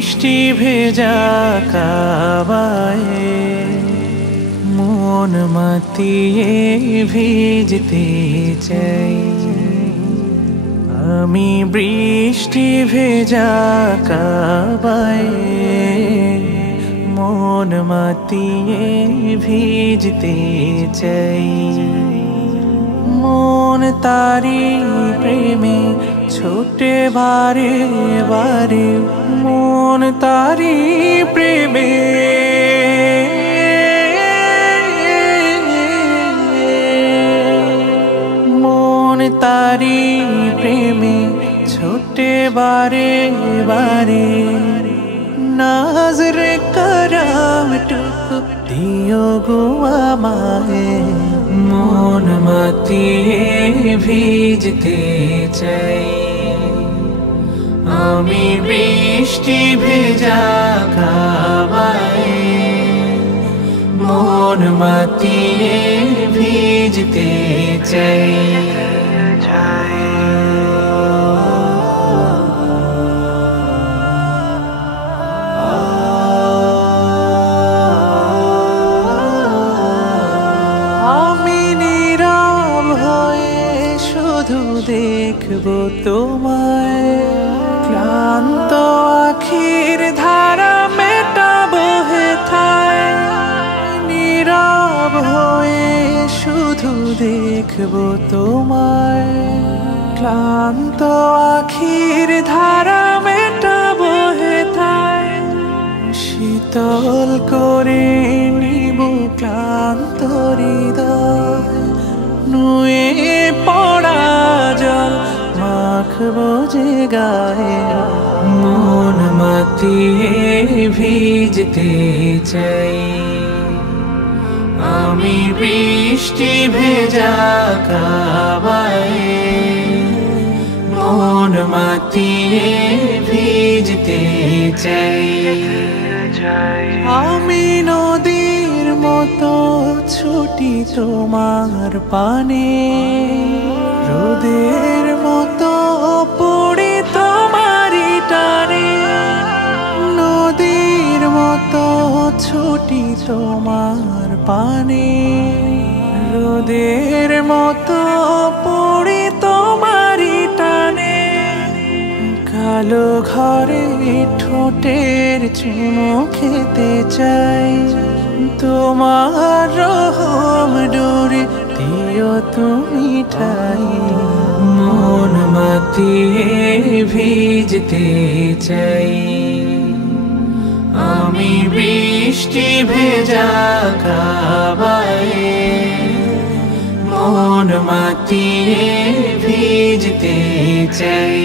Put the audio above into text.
বৃষ্টি ভেজা কাবায় মন মাতিয়ে ভিজতে চাই। আমি বৃষ্টি ভেজা কাবায় মন মাতিয়ে ভিজতে চাই। মন তারি প্রেমে ছোটে বারে বারে, মন তারি প্রেমে মন তারি প্রেমে ছোটে বারে বারে। নাজরে করম টুকু দিও গো আমায়, মন মাতিয়ে ভিজতে চাই। আমি বৃষ্টি ভেজা কাবায় মন মাতিয়ে ভিজতে চাই। দেখবো তোমায়, ক্লান্ত আখির ধারা মেটাবো হেথায়। নীরব হয়ে শুধু দেখবো তোমায়, ক্লান্ত আখির ধারা মেটাবো হেথায়। শীতল করে নিব ক্লান্ত হৃদয়, নুয়ে পড়া জল মাখবো যে গায়ে। মন মাতিয়ে ভিজতে চাই। আমি বৃষ্টি ভেজা কাবায় মন মাতিয়ে ভিজতে চাই। আমি নদীর মতো ছুটি তোমার পানে, রোদের মতো পড়ি তোমারই টানে। নদীর মতো ছুটি তোমার পানে, রোদের মতো পড়ি তোমারই টানে। কালো ঘরে ঠোঁটের চুমো খেতে চাই, তোমার রহম ডোরে দিও তুমি ঠাই। মন মাতিয়ে ভিজতে চাই। আমি বৃষ্টি ভেজা কাবায় মন মাতিয়ে ভিজতে চাই।